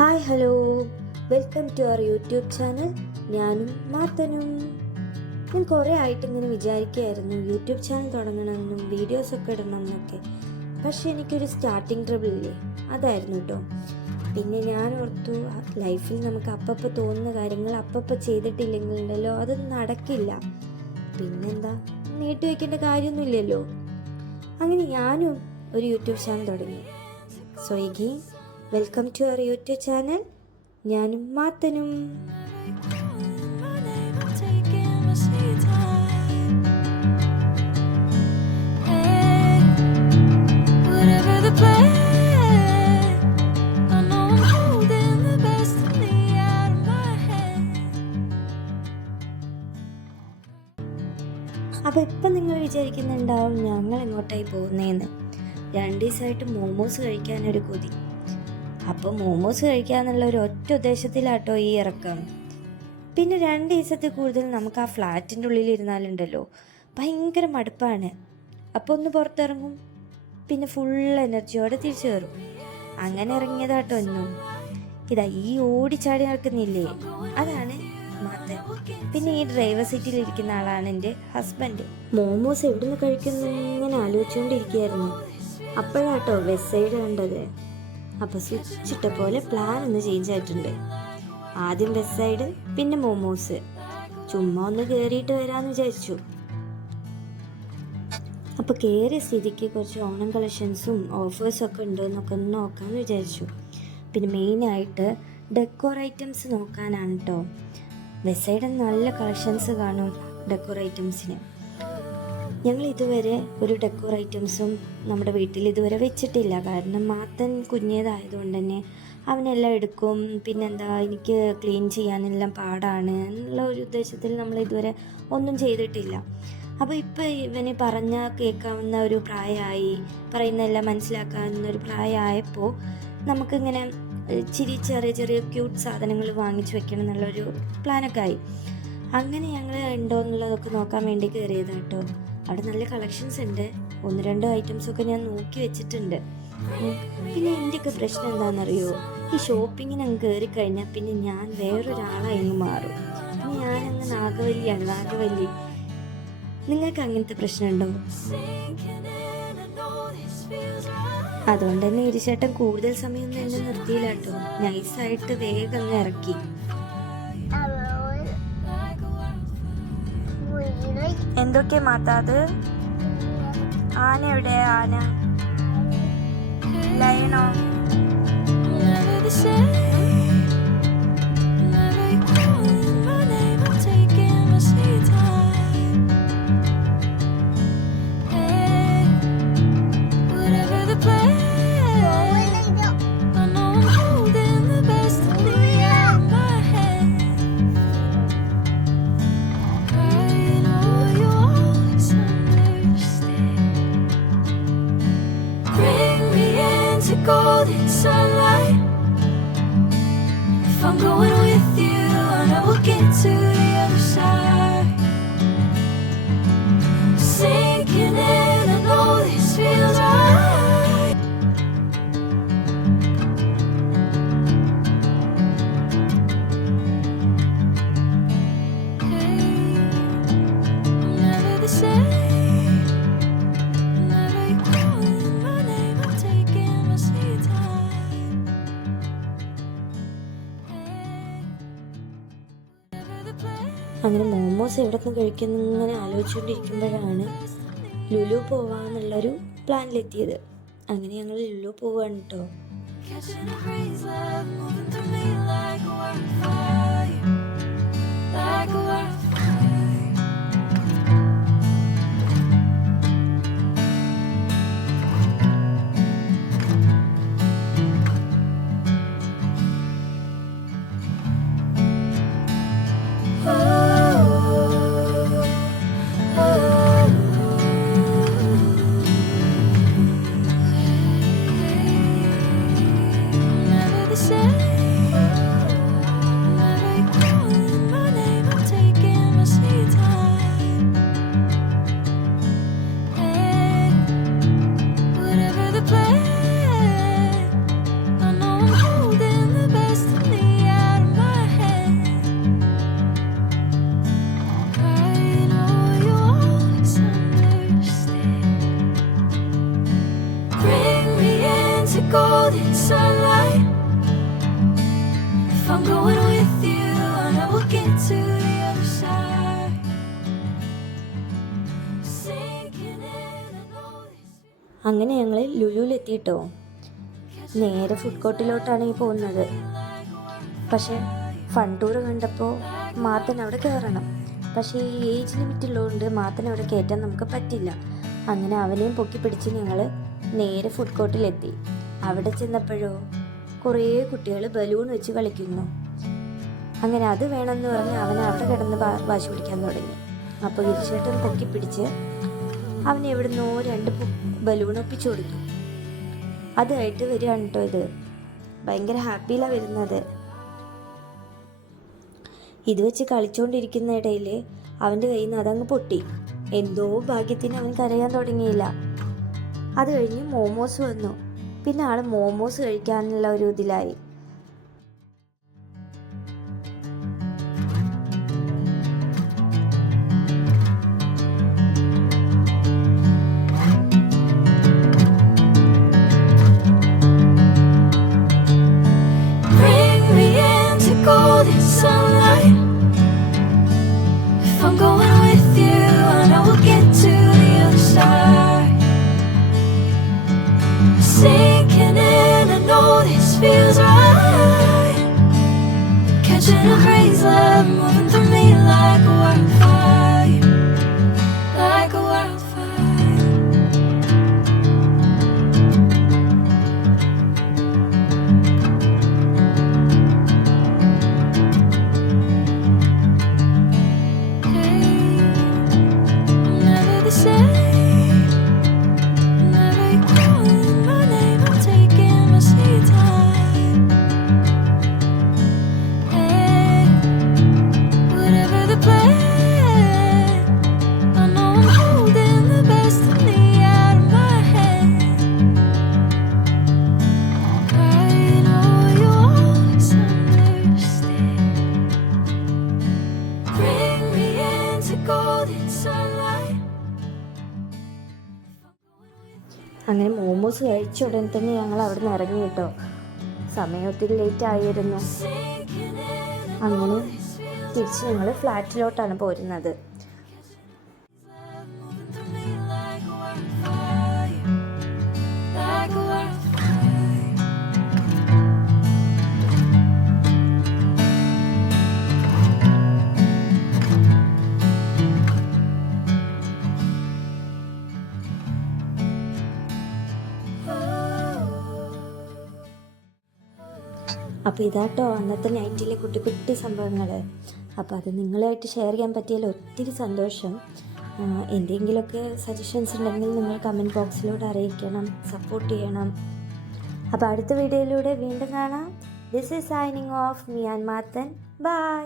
Hi hello, welcome to our YouTube channel. ഞാനും മാത്തനും. ഞാൻ കുറേ ആയിട്ട് ഇങ്ങനെ വിചാരിക്കുകയായിരുന്നു യൂട്യൂബ് ചാനൽ തുടങ്ങണമെന്നും വീഡിയോസൊക്കെ ഇടണം എന്നൊക്കെ. പക്ഷെ എനിക്കൊരു സ്റ്റാർട്ടിങ് ട്രബിൾ ഇല്ലേ, അതായിരുന്നു കേട്ടോ. പിന്നെ ഞാൻ ഓർത്തു, ലൈഫിൽ നമുക്ക് അപ്പപ്പോൾ തോന്നുന്ന കാര്യങ്ങൾ അപ്പപ്പോൾ ചെയ്തിട്ടില്ലെങ്കിലുണ്ടല്ലോ അത് നടക്കില്ല. പിന്നെന്താ, നീട്ടി വയ്ക്കേണ്ട കാര്യമൊന്നുമില്ലല്ലോ. അങ്ങനെ ഞാനും ഒരു യൂട്യൂബ് ചാനൽ തുടങ്ങി. So again welcome to our YouTube channel. ഞാനും മാത്തനും. അപ്പോൾ ഇപ്പം നിങ്ങൾ വിചാരിക്കുന്നുണ്ടാവും ഞങ്ങൾ എങ്ങോട്ടായി പോകുന്നതെന്ന്. 2 ദിവസമായിട്ട് മോമോസ് കഴിക്കാനൊരു കൊതി. അപ്പോൾ മോമോസ് കഴിക്കാന്നുള്ള ഒരു ഒറ്റ ഉദ്ദേശത്തിലാട്ടോ ഈ ഇറക്കം. പിന്നെ 2 ദിവസത്തിൽ കൂടുതൽ നമുക്ക് ആ ഫ്ലാറ്റിൻ്റെ ഉള്ളിലിരുന്നാലുണ്ടല്ലോ ഭയങ്കര മടുപ്പാണ്. അപ്പോൾ ഒന്ന് പുറത്തിറങ്ങും, പിന്നെ ഫുൾ എനർജിയോടെ തിരിച്ചു കയറും. അങ്ങനെ ഇറങ്ങിയതാട്ടോ എന്നും. ഇതാ ഈ ഓടിച്ചാടി നടക്കുന്നില്ലേ, അതാണ് മാത്തൻ. പിന്നെ ഈ ഡ്രൈവർ സീറ്റിലിരിക്കുന്ന ആളാണ് എൻ്റെ ഹസ്ബൻഡ്. മോമോസ് എവിടെ നിന്ന് കഴിക്കുന്നു ഇങ്ങനെ ആലോചിച്ചുകൊണ്ടിരിക്കുകയായിരുന്നു. അപ്പോഴാട്ടോ വെസ്റ്റ് സൈഡ് കണ്ടത്. അപ്പോൾ സ്വിച്ചിട്ട പോലെ പ്ലാൻ ഒന്ന് ചേഞ്ച് ആയിട്ടുണ്ട്. ആദ്യം വെസ്റ്റ് സൈഡ്, പിന്നെ മോമോസ്. ചുമ്മാ ഒന്ന് കയറിയിട്ട് വരാമെന്ന് വിചാരിച്ചു. അപ്പോൾ കയറിയ സ്ഥിതിക്ക് കുറച്ച് ഓണം കളക്ഷൻസും ഓഫേഴ്സൊക്കെ ഉണ്ടോ എന്നൊക്കെ ഒന്ന് നോക്കാമെന്ന് വിചാരിച്ചു. പിന്നെ മെയിനായിട്ട് ഡെക്കോർ ഐറ്റംസ് നോക്കാനാണ് കേട്ടോ. വെസ്റ്റ് സൈഡിൽ നല്ല കളക്ഷൻസ് കാണും ഡെക്കോർ ഐറ്റംസിന്. ഞങ്ങൾ ഇതുവരെ ഒരു ഡെക്കോർ ഐറ്റംസും നമ്മുടെ വീട്ടിൽ ഇതുവരെ വെച്ചിട്ടില്ല. കാരണം മാത്തൻ കുഞ്ഞേതായതുകൊണ്ട് തന്നെ അവനെല്ലാം എടുക്കും. പിന്നെന്താ, എനിക്ക് ക്ലീൻ ചെയ്യാനെല്ലാം പാടാണ് എന്നുള്ള ഒരു ഉദ്ദേശത്തിൽ നമ്മൾ ഇതുവരെ ഒന്നും ചെയ്തിട്ടില്ല. അപ്പോൾ ഇപ്പോൾ ഇവന് പറഞ്ഞാൽ കേൾക്കാവുന്ന ഒരു പ്രായമായി, പറയുന്നതെല്ലാം മനസ്സിലാക്കാവുന്ന ഒരു പ്രായമായപ്പോൾ നമുക്കിങ്ങനെ ചെറിയ ചെറിയ ക്യൂട്ട് സാധനങ്ങൾ വാങ്ങിച്ചു വെക്കണം എന്നുള്ളൊരു പ്ലാനൊക്കെ ആയി. അങ്ങനെ ഞങ്ങൾ ഉണ്ടോ എന്നുള്ളതൊക്കെ നോക്കാൻ വേണ്ടി കയറിയതാണ് കേട്ടോ. അവിടെ നല്ല കളക്ഷൻസ് ഉണ്ട്. 1-2 ഐറ്റംസൊക്കെ ഞാൻ നോക്കി വെച്ചിട്ടുണ്ട്. പിന്നെ എൻ്റെയൊക്കെ പ്രശ്നം എന്താണെന്നറിയോ, ഈ ഷോപ്പിങ്ങിന് അങ്ങ് കയറിക്കഴിഞ്ഞാൽ പിന്നെ ഞാൻ വേറൊരാളായി അങ്ങ് മാറും. പിന്നെ ഞാനങ്ങ് നാഗവല്ലി. നിങ്ങൾക്ക് അങ്ങനത്തെ പ്രശ്നമുണ്ടോ? അതുകൊണ്ട് തന്നെ ഇരുചേട്ടൻ കൂടുതൽ സമയമൊന്നും എന്നെ നിർത്തിയില്ല കേട്ടോ. നൈസായിട്ട് വേഗം അങ്ങ് ഇറക്കി. എന്തൊക്കെ മാത്താത്? ആന എവിടെ? ആന ലയണോ? Golden sunlight. If I'm going with you, I know we'll get to the other side. Sinking in, I know this feels right. Hey, I'm never the same. അങ്ങനെ മോമോസ് എവിടെ നിന്ന് കഴിക്കുന്നു ഇങ്ങനെ ആലോചിച്ചുകൊണ്ടിരിക്കുമ്പോഴാണ് ലുലു പോവാന്നുള്ളൊരു പ്ലാനിലെത്തിയത്. അങ്ങനെ ഞങ്ങൾ ലുലു പോവാണ് കേട്ടോ. I'm going with you, I know we'll get to the other side. Sinking in, I know this. അങ്ങനെ ഞങ്ങൾ ലുലുവിലെത്തിയിട്ടോ. നേരെ ഫുഡ് കോർട്ടിലോട്ടാണ് ഈ പോകുന്നത്. പക്ഷേ ഫൺ ടൂർ കണ്ടപ്പോൾ മാത്തൻ അവിടെ കയറണം. പക്ഷേ ഈ ഏജ് ലിമിറ്റ് ഉള്ളതുകൊണ്ട് മാത്തൻ അവിടെ കയറ്റാൻ നമുക്ക് പറ്റില്ല. അങ്ങനെ അവനെയും പൊക്കി പിടിച്ച് ഞങ്ങൾ നേരെ ഫുഡ് കോർട്ടിലെത്തി. അവിടെ ചെന്നപ്പോഴോ കുറേ കുട്ടികൾ ബലൂൺ വെച്ച് കളിക്കുന്നു. അങ്ങനെ അത് വേണമെന്ന് പറഞ്ഞ് അവൻ അവിടെ കിടന്ന് വാശി പിടിക്കാൻ തുടങ്ങി. അപ്പോൾ ഗിരിച്ചേട്ടൻ പൊക്കി പിടിച്ച് അവന് എവിടുന്നോ 2 ബലൂൺ ഒപ്പിച്ചു കൊടുത്തു. അതായിട്ട് വരികയാണ് കേട്ടോ. ഇത് ഭയങ്കര ഹാപ്പിയിലാണ് വരുന്നത്. ഇത് വെച്ച് കളിച്ചുകൊണ്ടിരിക്കുന്ന ഇടയിൽ അവൻ്റെ കയ്യിൽ നിന്ന് അതങ്ങ് പൊട്ടി. എന്തോ ഭാഗ്യത്തിന് അവൻ കരയാൻ തുടങ്ങിയില്ല. അത് കഴിഞ്ഞ് മോമോസ് വന്നു. പിന്നെ ആൾ മോമോസ് കഴിക്കാനുള്ള ഒരു ഇതിലായി. Bring me into golden sunlight. If I'm going with you, I know we'll get to the other side. Sinking in, I know this feels right. Catching a crazy love moving through me like a wildfire, like a wildfire. I'm never the same. Whenever you're calling my name, I'm taking my sweet time. Hey, whatever the plan, I know I'm holding the best of me out of my hand. I know you always understand. Bring me into golden sunlight. അങ്ങനെ മോമോസ് കഴിച്ച ഉടൻ തന്നെ ഞങ്ങൾ അവിടെ നിന്ന് ഇറങ്ങി കേട്ടോ. സമയം ഒത്തിരി ലേറ്റ് ആയിരുന്നു. അങ്ങനെ തിരിച്ച് ഞങ്ങൾ ഫ്ലാറ്റിലോട്ടാണ് പോരുന്നത്. Moving through me like a wildfire, like a wildfire. അപ്പോൾ ഇതാട്ടോ അന്നത്തെ നൈറ്റിലെ കുട്ടി കുട്ടി സംഭവങ്ങൾ. അപ്പോൾ അത് നിങ്ങളുമായിട്ട് ഷെയർ ചെയ്യാൻ പറ്റിയാൽ ഒത്തിരി സന്തോഷം. എന്തെങ്കിലുമൊക്കെ സജഷൻസ് ഉണ്ടെങ്കിൽ നിങ്ങൾ കമൻറ്റ് ബോക്സിലൂടെ അറിയിക്കണം, സപ്പോർട്ട് ചെയ്യണം. അപ്പോൾ അടുത്ത വീഡിയോയിലൂടെ വീണ്ടും കാണാം. This is signing off me and Mathan. By.